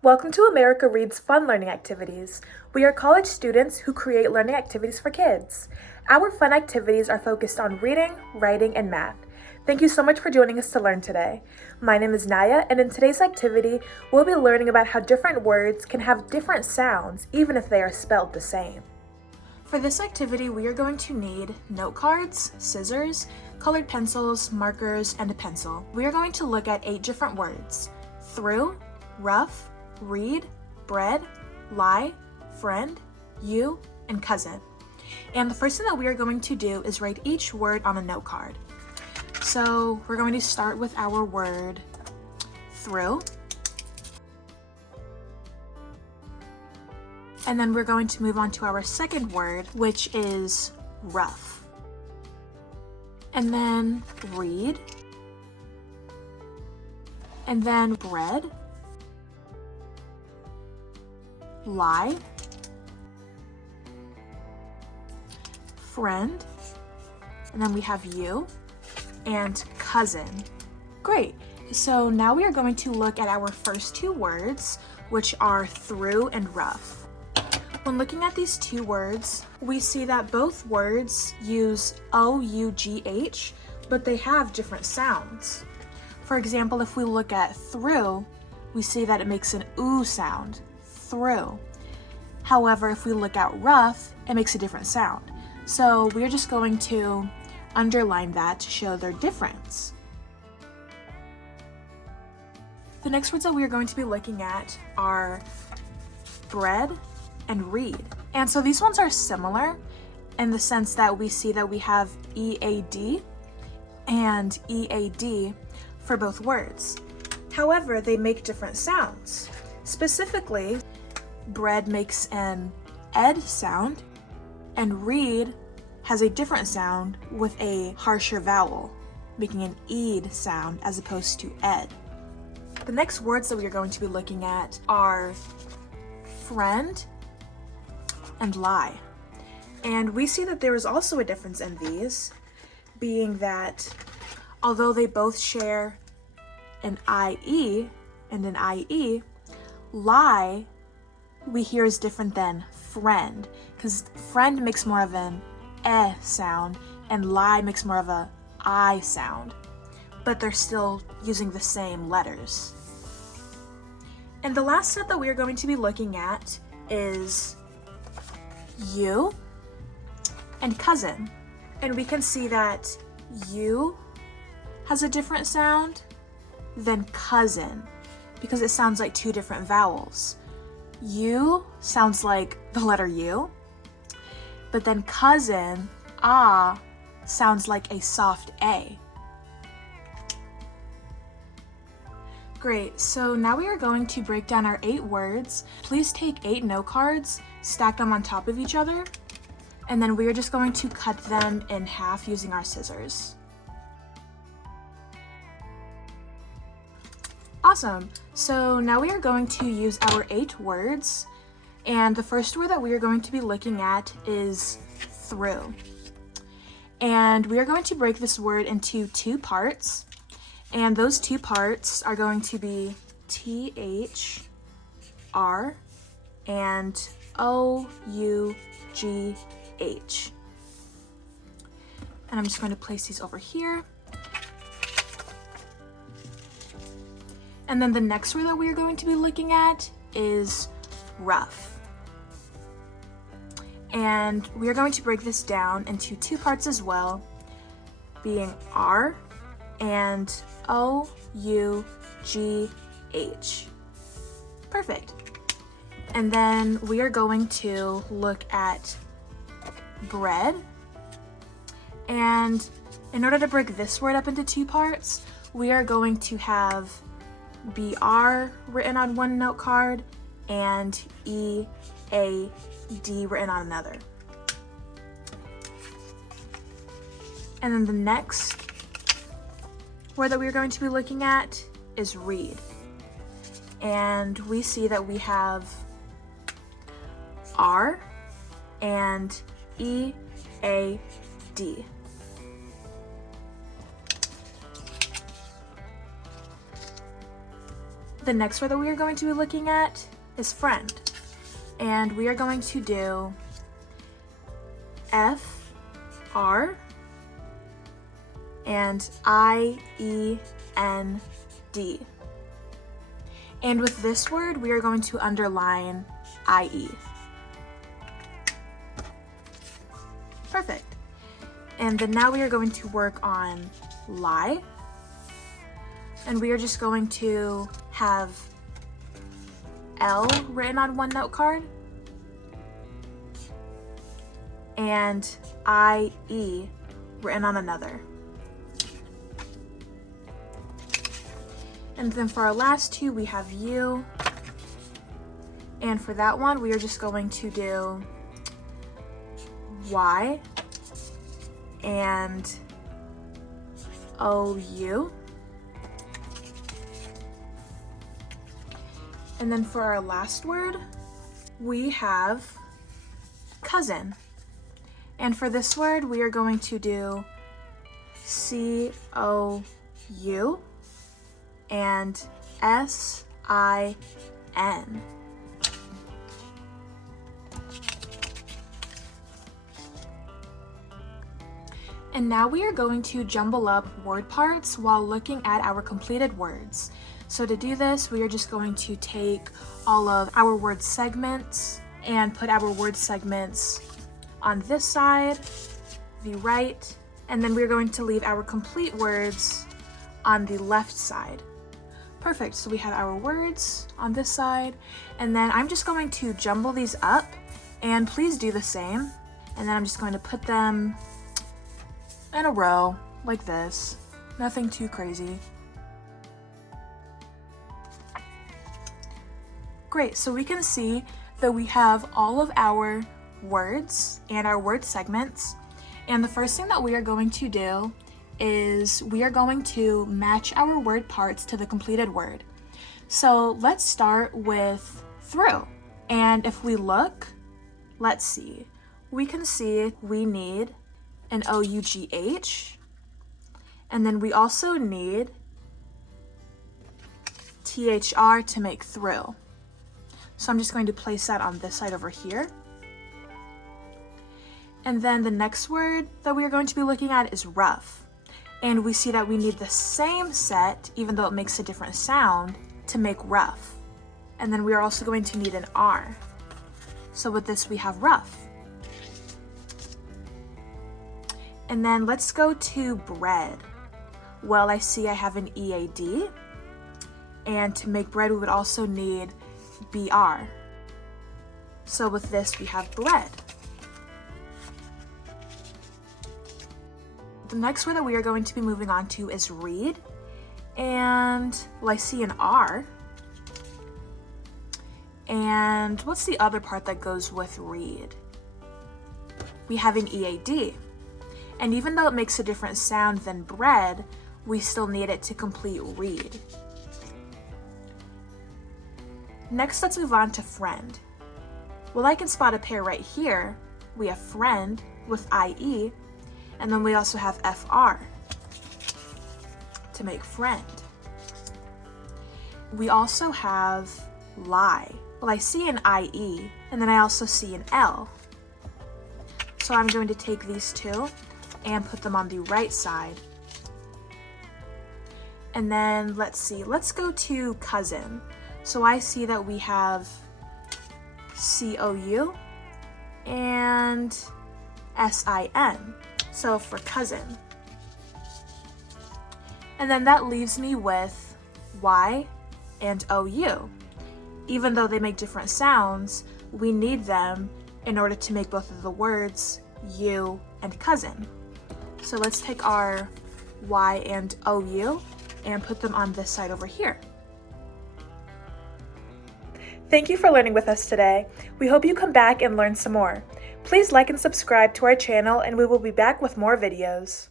Welcome to America Reads Fun Learning Activities. We are college students who create learning activities for kids. Our fun activities are focused on reading, writing, and math. Thank you so much for joining us to learn today. My name is Naya, and in today's activity, we'll be learning about how different words can have different sounds, even if they are spelled the same. For this activity, we are going to need note cards, scissors, colored pencils, markers, and a pencil. We are going to look at 8 different words: through, rough, read, bread, lie, friend, you, and cousin. And the first thing that we are going to do is write each word on a note card. So we're going to start with our word through. And then we're going to move on to our second word, which is rough. And then read. And then bread. Lie. Friend. And then we have you. And cousin. Great. So now we are going to look at our first 2 words, which are through and rough. When looking at these 2 words, we see that both words use O-U-G-H, but they have different sounds. For example, if we look at through, we see that it makes an oo sound, through. However, if we look at rough, it makes a different sound. So we're just going to underline that to show their difference. The next words that we are going to be looking at are bread and read. And so these ones are similar in the sense that we see that we have EAD and EAD for both words. However, they make different sounds. Specifically, bread makes an ed sound and read has a different sound with a harsher vowel, making an eed sound as opposed to ed. The next words that we are going to be looking at are friend and lie. And we see that there is also a difference in these, being that although they both share an IE and an IE, lie we hear is different than friend, because friend makes more of an eh sound and lie makes more of a I sound, but they're still using the same letters. And the last set that we are going to be looking at is you and cousin. And we can see that you has a different sound than cousin because it sounds like 2 different vowels. You sounds like the letter U, but then cousin, sounds like a soft A. Great, so now we are going to break down our 8 words. Please take 8 note cards, stack them on top of each other, and then we are just going to cut them in half using our scissors. Awesome, so now we are going to use our 8 words, and the first word that we are going to be looking at is through. And we are going to break this word into 2 parts. And those 2 parts are going to be THR and OUGH. And I'm just going to place these over here. And then the next word that we are going to be looking at is rough. And we are going to break this down into 2 parts as well, being R and OUGH. Perfect. And then we are going to look at bread. And in order to break this word up into 2 parts, we are going to have BR written on one note card and EAD written on another. And then the next word that we are going to be looking at is read. And we see that we have R and EAD. The next word that we are going to be looking at is friend. And we are going to do F-R and I-E-N-D. And with this word, we are going to underline I-E. Perfect. And then now we are going to work on lie. And we are just going to have L written on one note card and I-E written on another. And then for our last two, we have U. And for that one, we are just going to do Y and O-U. And then for our last word, we have cousin. And for this word, we are going to do C-O-U and S-I-N. And now we are going to jumble up word parts while looking at our completed words. So to do this, we are just going to take all of our word segments and put our word segments on this side, the right, and then we're going to leave our complete words on the left side. Perfect, so we have our words on this side, and then I'm just going to jumble these up, and please do the same. And then I'm just going to put them in a row like this, nothing too crazy. Great, so we can see that we have all of our words and our word segments. And the first thing that we are going to do is we are going to match our word parts to the completed word. So let's start with through. And if we look, let's see, we can see we need an O-U-G-H, and then we also need T-H-R to make through. So I'm just going to place that on this side over here. And then the next word that we are going to be looking at is rough. And we see that we need the same set, even though it makes a different sound, to make rough. And then we are also going to need an R. So with this we have rough. And then let's go to bread. Well, I see I have an EAD. And to make bread, we would also need BR. So with this, we have bread. The next word that we are going to be moving on to is read. And, well, I see an R. And what's the other part that goes with read? We have an EAD. And even though it makes a different sound than bread, we still need it to complete read. Next, let's move on to friend. Well, I can spot a pair right here. We have friend with IE, and then we also have FR to make friend. We also have lie. Well, I see an IE, and then I also see an L. So I'm going to take these two and put them on the right side. And then let's see, let's go to cousin. So I see that we have COU and SIN. So for cousin. And then that leaves me with Y and OU. Even though they make different sounds, we need them in order to make both of the words U and cousin. So let's take our Y and OU and put them on this side over here. Thank you for learning with us today. We hope you come back and learn some more. Please like and subscribe to our channel, and we will be back with more videos.